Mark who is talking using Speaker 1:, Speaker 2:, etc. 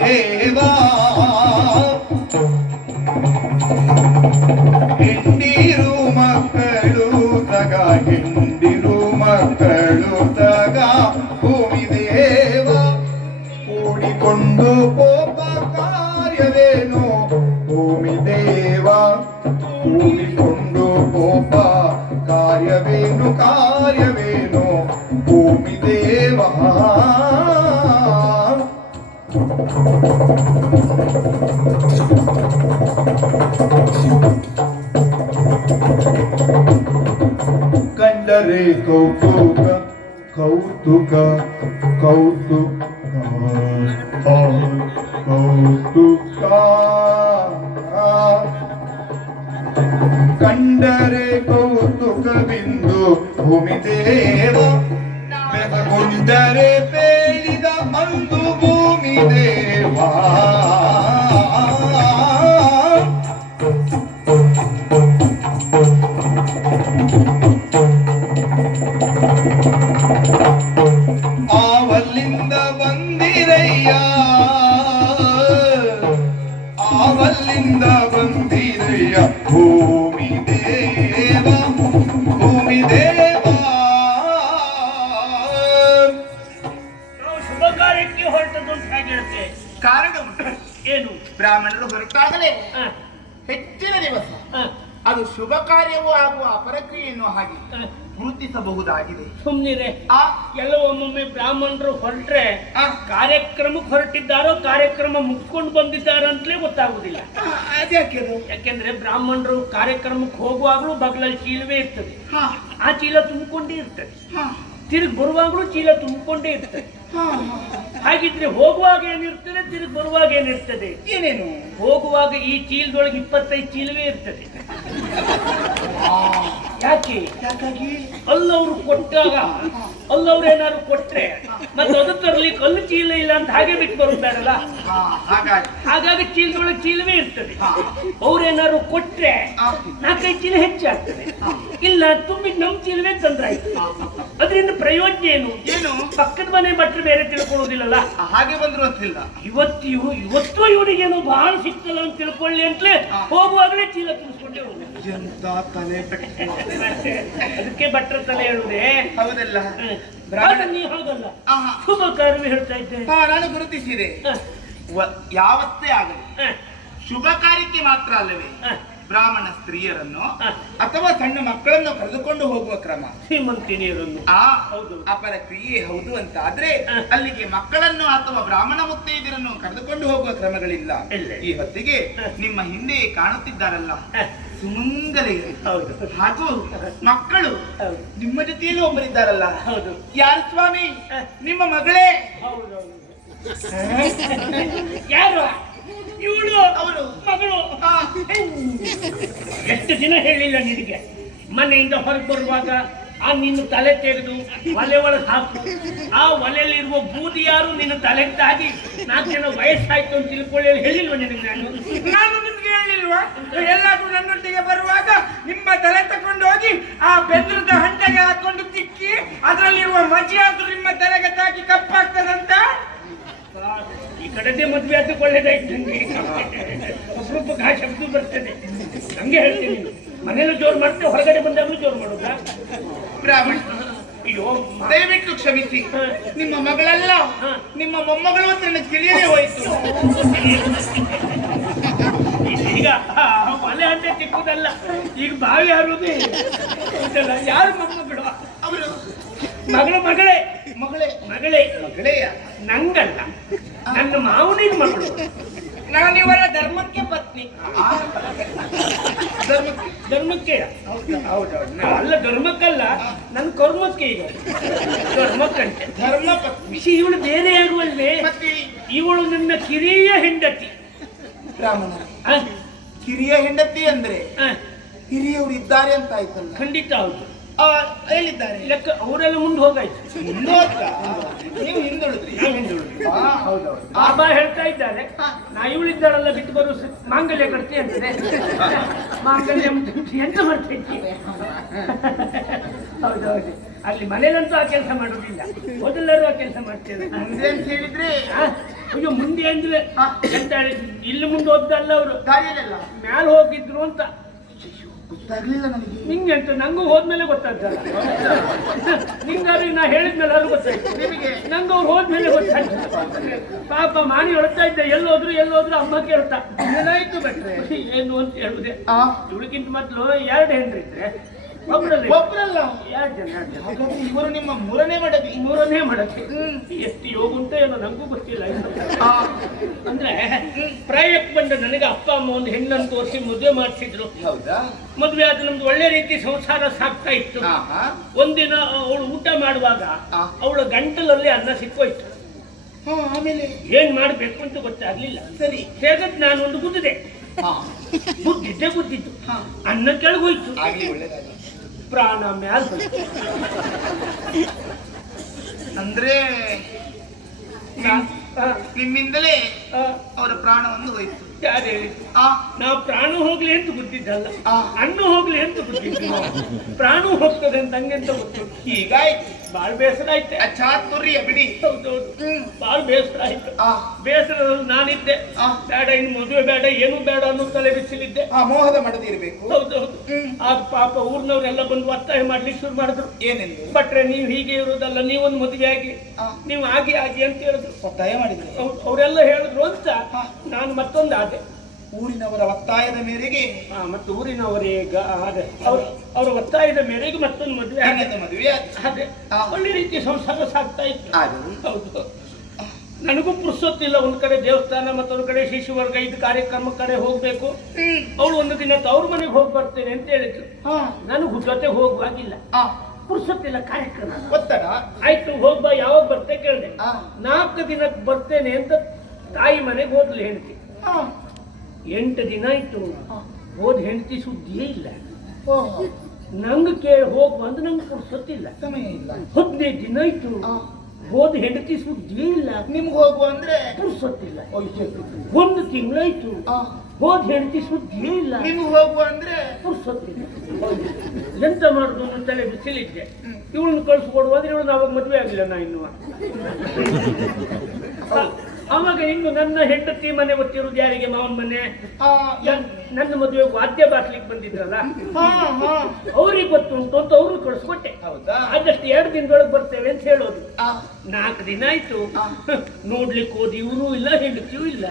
Speaker 1: ದೇವಾ ಹೆಂಡಿರು ಮಕ್ಕಳು ತಗ ಹೆಂಡಿರು ಮಕ್ಕಳು ತಗ ಭೂಮಿ ದೇವ ಕೂಡಿಕೊಂಡು ಕೋಪ ಕಂಡರೆ ಕೌತುಕ ಕೌತುಕ ಕೌತುಕ ಬಂದಿರಯ್ಯ ಆವಲ್ಲಿಂದ ಬಂದಿರಯ್ಯ ಭೂಮಿ ದೇವ ಭೂಮಿ ದೇವ.
Speaker 2: ಶುಭ ಕಾರ್ಯಕ್ಕೆ ಹೊರಟದ್ದು ಅಂತ ಹೇಳುತ್ತೆ?
Speaker 3: ಕಾರಣ
Speaker 2: ಏನು?
Speaker 3: ಬ್ರಾಹ್ಮಣರು ಹೊರಟಾಗಲೇ ಹೆಚ್ಚಿನ ದಿವಸ. ಅದು ಶುಭ ಕಾರ್ಯವೂ ಆಗುವ ಅಪರಕ್ರಿಯೆಯನ್ನು ಹಾಗೆ. ಗುರುತಿಸಬಹುದಾಗಿದೆ.
Speaker 2: ಸುಮ್ಮನೆ
Speaker 3: ಆ
Speaker 2: ಎಲ್ಲ ಒಮ್ಮೊಮ್ಮೆ ಬ್ರಾಹ್ಮಣರು ಹೊರಟ್ರೆ
Speaker 3: ಆ,
Speaker 2: ಕಾರ್ಯಕ್ರಮಕ್ಕೆ ಹೊರಟಿದ್ದಾರೋ ಕಾರ್ಯಕ್ರಮ ಮುಗಿಸ್ಕೊಂಡು ಬಂದಿದ್ದಾರೋ ಅಂತಲೇ ಗೊತ್ತಾಗುದಿಲ್ಲ
Speaker 3: ಅದ್ಯಾಕೆ ಅದು
Speaker 2: ಯಾಕೆಂದ್ರೆ ಬ್ರಾಹ್ಮಣರು ಕಾರ್ಯಕ್ರಮಕ್ಕೆ ಹೋಗುವಾಗಲೂ ಬಗ್ಲಲ್ಲಿ ಚೀಲವೇ ಇರ್ತದೆ. ಆ ಚೀಲ ತುಂಬಿಕೊಂಡೇ ಇರ್ತದೆ. ತಿರುಗಿ ಬರುವಾಗಲೂ ಚೀಲ ತುಂಬಿಕೊಂಡೇ ಇರ್ತದೆ. ಹಾಗಿದ್ರೆ ಹೋಗುವಾಗ ಏನಿರ್ತದೆ ತಿರುಗಿ ಬರುವಾಗ ಏನಿರ್ತದೆ?
Speaker 3: ಏನೇನು?
Speaker 2: ಹೋಗುವಾಗ ಈ ಚೀಲದೊಳಗೆ ಇಪ್ಪತ್ತೈದು ಚೀಲವೇ ಇರ್ತದೆ. ಯಾಕೆ?
Speaker 3: ಯಾಕಾಗಿ?
Speaker 2: ಅಲ್ಲವ್ರು ಕೊಟ್ಟಾಗ ಅಲ್ಲವ್ರು ಏನಾದ್ರು ಕೊಟ್ರೆ ಮತ್ತೆ ಅದು ತರಲಿ ಕಲ್ಲು ಚೀಲ ಇಲ್ಲ ಅಂತ ಹಾಗೆ ಬಿಟ್ಟು ಬರುತ್ತಾರಲ್ಲ?
Speaker 3: ಹಾಗಾಗಿ.
Speaker 2: ಚೀಲದೊಳಗೆ ಚೀಲವೇ ಇರ್ತದೆ. ಅವ್ರೇನಾದ್ರು ಕೊಟ್ರೆ ನಾಲ್ಕೈದು ಚೀಲ ಹೆಚ್ಚಾಗ್ತದೆ. ಇಲ್ಲ ತುಂಬಿ ನಮ್ ಚೀಲವೇ ತಂದ್ರಾಯ್ತು. ಅದರಿಂದ ಪ್ರಯೋಜನ ಏನು?
Speaker 3: ಏನು?
Speaker 2: ಪಕ್ಕದ ಮನೆ ಭಟ್ರು ಬೇರೆ ತಿಳ್ಕೊಳ್ಳೋದಿಲ್ಲಲ್ಲ?
Speaker 3: ಹಾಗೆ ಬಂದ್ರು ಅಂತಿಲ್ಲ.
Speaker 2: ಇವತ್ತು ಇವು ಇವತ್ತು ಇವನಿಗೇನು ಬಹಳ ಸಿಕ್ತಲ್ಲ ಅಂತ ತಿಳ್ಕೊಳ್ಳಿ ಅಂತಲೇ ಹೋಗುವಾಗಲೇ ಚೀಲ ಹೋಗುದು
Speaker 3: ಎಂತ ತಲೆ.
Speaker 2: ಅದಕ್ಕೆ ಭಟ್ರ ತಲೆ ಹೇಳುದೇ
Speaker 3: ಹೌದಲ್ಲ.
Speaker 2: ಹ್ಮ್.
Speaker 3: ಬ್ರಾಹ್ಮಣ
Speaker 2: ಆದ್ರೆ ನೀ ಹಾಗಲ್ಲ
Speaker 3: ಆಹಾ.
Speaker 2: ಶುಭ ಕಾರ್ಯ ಹೇಳ್ತಾ ಇದ್ದೆ.
Speaker 3: ಹಾ ನಾನು ಗುರುತಿಸಿದೆ. ಯಾವತ್ತೇ ಆಗಲಿ ಶುಭ ಕಾರ್ಯಕ್ಕೆ ಮಾತ್ರ ಅಲ್ಲವೇ? ಬ್ರಾಹ್ಮಣ ಸ್ತ್ರೀಯರನ್ನು. ಅಥವಾ ಸಣ್ಣ ಮಕ್ಕಳನ್ನು ಕರೆದುಕೊಂಡು ಹೋಗುವ ಕ್ರಮ.
Speaker 2: ಶ್ರೀಮಂತಿನಿಯರನ್ನು.
Speaker 3: ಆ
Speaker 2: ಹೌದು.
Speaker 3: ಅಪರ ಕ್ರಿಯೆ ಹೌದು ಅಂತ ಆದ್ರೆ ಅಲ್ಲಿಗೆ ಮಕ್ಕಳನ್ನು ಅಥವಾ ಬ್ರಾಹ್ಮಣ ಮುತ್ತೈದರನ್ನು ಕರೆದುಕೊಂಡು ಹೋಗುವ ಕ್ರಮಗಳಿಲ್ಲ. ಈ ಹೊತ್ತಿಗೆ ನಿಮ್ಮ ಹಿಂದೆ ಕಾಣುತ್ತಿದ್ದಾರಲ್ಲ.
Speaker 2: ಹೌದು.
Speaker 3: ಹಾಗೂ ಮಕ್ಕಳು ನಿಮ್ಮ ಜೊತೆಯಲ್ಲಿ ಒಬ್ಬರಿದ್ದಾರಲ್ಲ.
Speaker 2: ಹೌದು.
Speaker 3: ಯಾರು ಸ್ವಾಮಿ? ನಿಮ್ಮ ಮಗಳೇ?
Speaker 2: ಯಾರು? ಇವಳು
Speaker 3: ಅವರು
Speaker 2: ಮಗಳು. ಎಷ್ಟು ದಿನ ಹೇಳಿಲ್ಲ ನಿನಗೆ? ಮನೆಯಿಂದ ಹೊರಗೆ ಬರುವಾಗ ಆ ನಿನ್ನ ತಲೆ ತೆಗೆದು ಒಲೆ ಒಳಗೆ ಹಾಕು. ಆ ಒಲೆಯಲ್ಲಿರುವ ಬೂದಿ ಯಾರು ನಿನ್ನ ತಲೆಗೆ ತಾಗಿ? ನಾಲ್ಕು ಜನ ವಯಸ್ಸಾಯ್ತು ಅಂತ ತಿಳ್ಕೊಳ್ಳಿ ಹೇಳಿಲ್ವ ನಿನಗೆ ನಾನು?
Speaker 4: ನಾನು ನಿಮ್ಗೆ ಹೇಳಿಲ್ವಾ? ಎಲ್ಲಾದ್ರೂ ನನ್ನೊಟ್ಟಿಗೆ ಬರುವಾಗ ನಿಮ್ಮ ತಲೆ ತಕೊಂಡು ಹೋಗಿ ಆ ಬೆದ್ರದ ಹಂಡೆಗೆ ಹಾಕೊಂಡು ತಿಕ್ಕಿ ಅದರಲ್ಲಿರುವ ಮಜಿ ಆದ್ರೂ ನಿಮ್ಮ ತಲೆಗೆ ತಾಕಿ ಕಪ್ಪಾಗ್ತದಂತ
Speaker 2: ಈ ಕಡೆದೇ ಮದುವೆ ಆದ ಒಳ್ಳೇದಾಯ್ತು ನನಗೆ ಅಪರೂಪಕ್ಕೆ ಆ ಶಬ್ದ ಬರ್ತದೆ. ಹಂಗೆ ಹೇಳ್ತೀನಿ. ಮನೇಲೂ ಜೋರು ಮಾಡ್ತೇವೆ ಹೊರಗಡೆ ಬಂದಾಗಲೂ ಜೋರು ಮಾಡೋದಾ?
Speaker 3: ಬ್ರಾಹ್ಮಣ
Speaker 2: ಅಯ್ಯೋ
Speaker 3: ದಯವಿಟ್ಟು ಕ್ಷಮಿಸಿ. ನಿಮ್ಮ ಮಗಳಲ್ಲ. ನಿಮ್ಮ ಮೊಮ್ಮಗಳು ಅಂತ ನನಗೆ ತಿಳಿಯದೇ ಹೋಯಿತು.
Speaker 2: ಈಗ ಮನೆ ಅಂತ ಚಿಕ್ಕದಲ್ಲ ಈಗ ಬಾವಿ ಹರೋದು ಯಾರು ಮೊಮ್ಮಗಳು?
Speaker 3: ಅವರು
Speaker 2: ಮಗಳು ಮಗಳೇ.
Speaker 3: ಮಗಳೇ.
Speaker 2: ಮಗಳೇ.
Speaker 3: ಮಗಳೇ
Speaker 2: ನಂಗಲ್ಲ. ನನ್ನ ಮಾವನಿನ ಮಗಳು
Speaker 4: ನಾನು ಇವರ ಧರ್ಮಕ್ಕೆ ಪತ್ನಿ.
Speaker 3: ಧರ್ಮಕ್ಕೆ
Speaker 2: ಧರ್ಮಕ್ಕೆ? ಹೌದೌದು ಅಲ್ಲ ಧರ್ಮಕ್ಕಲ್ಲ ನನ್ನ ಕರ್ಮಕ್ಕೆ ಈಗ. ಧರ್ಮಕ್ಕಂತೆ
Speaker 3: ಧರ್ಮ ಪತ್ನಿ.
Speaker 2: ವಿಷಯ ಇವಳು ಬೇರೆ
Speaker 3: ಮತ್ತೆ?
Speaker 2: ಇವಳು ನನ್ನ ಕಿರಿಯ ಹೆಂಡತಿ. ರಾಮನ.
Speaker 3: ಕಿರಿಯ ಹೆಂಡತಿ ಅಂದ್ರೆ ಹಿರಿಯವರು ಇದ್ದಾರೆ ಅಂತ ಆಯ್ತಲ್ಲ.
Speaker 2: ಖಂಡಿತ ಹೌದು.
Speaker 3: ಆ, ಎಲ್ಲಿದ್ದಾರೆ
Speaker 2: ಲೆಕ್ಕ ಅವರೆಲ್ಲ ಮುಂದೆ ಹೋಗಾಯ್ತು.
Speaker 3: ಹಿಂದೋದ್ರಾ? ನೀವು ಹಿಂದುಳಿದ್ರಿ.
Speaker 2: ಬಾಬಾ ಹೇಳ್ತಾ ಇದ್ದಾರೆ. ನಾ ಇವಳಿದ್ದಾಳಲ್ಲ ಬಿಟ್ಟು ಬರೋ ಮಾಂಗಲ್ಯ ಕಟ್ತಿ ಅಂತಾರೆ ಮಾಂಗಲ್ಯ ಎಂತ ಮಾಡ್ತೈತಿ ಹೌದೌದು. ಅಲ್ಲಿ ಮನೇಲಂತೂ ಆ ಕೆಲಸ ಮಾಡೋದಿಲ್ಲ. ಮೊದಲರೂ ಆ ಕೆಲಸ ಮಾಡ್ತೇವೆ
Speaker 3: ಮುಂದೆ ಅಂತ ಹೇಳಿದ್ರೆ?
Speaker 2: ಅಯ್ಯೋ ಮುಂದೆ ಅಂದ್ರೆ. ಎಂತ ಇಲ್ಲಿ ಮುಂದೆ ಹೋದ್ದಲ್ಲ ಅವರು. ಮ್ಯಾಲ ಹೋಗಿದ್ರು ಅಂತ.
Speaker 3: ಗೊತ್ತಾಗ್ಲಿಲ್ಲ ನನಗೆ.
Speaker 2: ನಿಂಗೆ ಅಂತ ನಂಗೂ ಹೋದ್ಮೇಲೆ ಗೊತ್ತಾಗ್ತಲ್ಲ ನಿಂಗಾದ್ರೆ ನಾ ಹೇಳಿದ್ಮೇಲೆ ಅಲ್ಲಿ ಗೊತ್ತಾಯ್ತು.
Speaker 3: ನಿಮಗೆ.
Speaker 2: ನಂಗೆ ಅವ್ರು ಹೋದ್ಮೇಲೆ ಗೊತ್ತಾಯ್ತು. ಪಾಪ ಮಾನಿ ಹೊಡ್ತಾ ಇದ್ದೆ. ಎಲ್ಲೋದ್ರು ಎಲ್ಲೋದ್ರು ಅಮ್ಮ ಕೇಳ್ತಾ.
Speaker 3: ಏನಾಯ್ತು ಬಿಟ್ರೆ
Speaker 2: ಏನು ಅಂತ ಹೇಳುದೆ ಇವಳಿಗಿಂತ ಮೊದಲು ಎರಡು ಹೆಂಡ್ರಿದ್ರೆ ಎರಡು
Speaker 3: ಹಾಗಾದ್ರೆ ಇವರು ನಿಮ್ಮ ಮೂರನೇ ಮಡದಿ
Speaker 2: ಮೂರನೇ ಮಾಡಕ್ಕೆ ಎಷ್ಟು ಯೋಗ ಅಂತ ಏನೋ ನಂಗೂ ಗೊತ್ತಿಲ್ಲ ಅಂದ್ರೆ ಪ್ರಾಯಕ್ಕೆ ಬಂದ ನನಗೆ ಅಪ್ಪ ಅಮ್ಮ ಒಂದು ಹೆಣ್ಣನ್ನು ತೋರಿಸಿ ಮದುವೆ ಮಾಡಿಸಿದ್ರು.
Speaker 3: ಹೌದಾ?
Speaker 2: ಮದುವೆ ಆದ್ರೆ ನಮ್ದು ಒಳ್ಳೆ ರೀತಿ ಸಂಸಾರ ಸಾಕ್ತಾ ಇತ್ತು. ಒಂದಿನ ಅವಳು ಊಟ ಮಾಡುವಾಗ. ಅವಳ ಗಂಟಲಲ್ಲಿ ಅನ್ನ ಸಿಕ್ಕೋಯ್ತು.
Speaker 3: ಹಾ, ಆಮೇಲೆ?
Speaker 2: ಏನ್ ಮಾಡ್ಬೇಕು ಅಂತ ಗೊತ್ತಾಗ್ಲಿಲ್ಲ.
Speaker 3: ಸರಿ.
Speaker 2: ಹೇಗದ್ ನಾನು ಒಂದು ಗುದ್ದಿದೆ ಗುದ್ದಿದ್ದು
Speaker 3: ಹಾ.
Speaker 2: ಅನ್ನ ಕೆಳಗೋಯ್ತು. ಪ್ರಾಣ ಮ್ಯಾಲ.
Speaker 3: ಅಂದ್ರೆ ನಿಮ್ಮಿಂದಲೇ ಅವರ ಪ್ರಾಣವನ್ನು ಹೋಯ್ತು.
Speaker 2: ಯಾರು ಹೇಳಿ?
Speaker 3: ಆ.
Speaker 2: ನಾ ಪ್ರಾಣ ಹೋಗ್ಲಿ ಅಂತ ಗೊತ್ತಿದ್ದಲ್ಲ.
Speaker 3: ಆ.
Speaker 2: ಅನ್ನ ಹೋಗ್ಲಿ ಅಂತ ಗೊತ್ತಿದ್ದ. ಪ್ರಾಣು ಹೋಗ್ತದೆ ಅಂತ ಹಂಗೆ ಅಂತ ಗೊತ್ತು
Speaker 3: ಹೀಗಾಯ್ತು
Speaker 2: ಬಾಳ್ ಬೇಸರ ಆಯ್ತು
Speaker 3: ಚಾ ತುರಿ ಬಿಡಿ.
Speaker 2: ಹೌದು ಬಾಳ್ ಬೇಸರ ಆಯ್ತು. ಬೇಸರ ನಾನಿದ್ದೆ. ಬೇಡ ಇನ್ನು ಮದುವೆ ಬೇಡ ಏನು ಬೇಡ ಅನ್ನೋ ತಲೆ ಬಿಸಿಲಿದ್ದೆ
Speaker 3: ಮೋಹದ ಮಡದಿ ಇರಬೇಕು.
Speaker 2: ಹೌದೌದು ಆಗ ಪಾಪ ಊರ್ನವರೆಲ್ಲ ಬಂದು ಒತ್ತಾಯ ಮಾಡ್ಲಿಕ್ಕೆ ಶುರು ಮಾಡಿದ್ರು.
Speaker 3: ಏನಿಲ್ಲ.
Speaker 2: ಬಟ್ರೆ ನೀವು ಹೀಗೆ ಇರೋದಲ್ಲ ನೀವೊಂದು ಮದುವೆ ಆಗಿ. ನೀವು ಆಗಿ ಆಗಿ ಅಂತ ಹೇಳಿದ್ರು.
Speaker 3: ಒತ್ತಾಯ ಮಾಡಿದ್ರು.
Speaker 2: ಅವ್ರು- ಅವರೆಲ್ಲ ಹೇಳಿದ್ರು ಅಂತ ನಾನು ಮತ್ತೊಂದು ಆದೆ.
Speaker 3: ಊರಿನವರ ಒತ್ತಾಯದ ಮೇರೆಗೆ
Speaker 2: ಆ, ಮತ್ತು ಊರಿನವರೇ ಗ- ಅದೇ ಅವ್ರ ಅವರ ಒತ್ತಾಯದ ಮೇರೆಗೆ ಮತ್ತೊಂದು ಮದುವೆ
Speaker 3: ಹೆಣ್ಣದ ಮದುವೆ ಆಯ್ತು.
Speaker 2: ಅದೇ. ಒಳ್ಳೆ ರೀತಿ ಸಂಸಾರ ಸಾಗ್ತಾ ಇತ್ತು ಹೌದು. ನನಗೂ ಪುರ್ಸೊತ್ತಿಲ್ಲ. ಒಂದ್ ಕಡೆ ದೇವಸ್ಥಾನ ಮತ್ತೊಂದು ಕಡೆ ಶಿಶುವರ್ಗ ಇದು ಕಾರ್ಯಕ್ರಮ ಕಡೆ ಹೋಗ್ಬೇಕು. ಅವಳು ಒಂದು ದಿನ ತವ್ರ ಮನೆಗೆ ಹೋಗಿ ಬರ್ತೇನೆ ಅಂತ ಹೇಳಿದ್ರು.
Speaker 3: ಹಾ.
Speaker 2: ನನಗೂ ಜೊತೆ ಹೋಗುವಾಗಿಲ್ಲ
Speaker 3: ಆ
Speaker 2: ಪುರ್ಸೊತ್ತಿಲ್ಲ ಕಾರ್ಯಕ್ರಮ.
Speaker 3: ಒತ್ತಡ?
Speaker 2: ಆಯ್ತು ಹೋಗ್ಬಾ ಯಾವಾಗ ಬರ್ತೆ ಕೇಳಿದೆ.
Speaker 3: ಆ.
Speaker 2: ನಾಲ್ಕು ದಿನಕ್ಕೆ ಬರ್ತೇನೆ ಅಂತ ತಾಯಿ ಮನೆಗೆ ಹೋದ್ಲು ಹೆಂಡತಿ.
Speaker 3: ಹಾ.
Speaker 2: ಎಂಟು ದಿನ ಆಯ್ತು. ಹೋದ ಹೆಂಡತಿ ಸುದ್ದಿಯೇ ಇಲ್ಲ. ನಂಗೆ ಕೇಳಿ ಹೋಗ್ ಬಂದು ನಂಗೆ ಪುರ್ಸೊತ್ತಿಲ್ಲ.
Speaker 3: ಸಮಯ ಇಲ್ಲ.
Speaker 2: ಹದಿನೈದು ದಿನ ಆಯ್ತು. ಹೋದ ಹೆಂಡತಿ ಸುದ್ದಿಯೇ ಇಲ್ಲ.
Speaker 3: ನಿಮ್ಗೆ ಹೋಗು ಅಂದ್ರೆ
Speaker 2: ಪುರ್ಸೊತ್ತಿಲ್ಲ. ಒಂದು ತಿಂಗಳಾಯ್ತು
Speaker 3: ಹೋದ
Speaker 2: ಹೋದ್ ಹೆಂಡತಿ ಸುದ್ದಿಯೇ ಇಲ್ಲ.
Speaker 3: ನಿಮ್ಗೆ ಹೋಗು ಅಂದ್ರೆ
Speaker 2: ಪುರ್ಸೊತ್ತಿಲ್ಲ. ಎಂತ ಮಾಡುದು ಅಂತಲೇ ತಲೆ ಬಿಸಿಲಿದ್ದೆ. ಕಳ್ಸಿಕೊಡುವ ಅಂದ್ರೆ ಇವಳು ಅವಾಗ ಮದುವೆ ಆಗಿಲ್ಲ ನಾ ಇನ್ನು. ಆವಾಗ ಇನ್ನು ನನ್ನ ಹೆಂಡತಿ ಮನೆ ಗೊತ್ತಿರುವುದು ಯಾರಿಗೆ ಮಾವನ್ ಮನೆ? ನನ್ನ ಮದುವೆ ವಾದ್ಯ ಬಾರ್ಸ್ಲಿಕ್ಕೆ ಬಂದಿದ್ರಲ್ಲ? ಅವ್ರಿಗೆ ಗೊತ್ತುಂಟು ಅಂತ ಅವ್ರಿಗೆ ಕಳಿಸ್ಕೊಟ್ಟೆ
Speaker 3: ಹೌದಾ?
Speaker 2: ಆದಷ್ಟು ಎರಡು ದಿನದೊಳಗೆ ಬರ್ತೇವೆ ಅಂತ ಹೇಳೋದು. ನಾಲ್ಕು ದಿನ ಆಯ್ತು. ನೋಡ್ಲಿಕ್ಕೆ ಹೋದ ಇವನು ಇಲ್ಲ ಹೆಂಡತಿಯೂ ಇಲ್ಲ.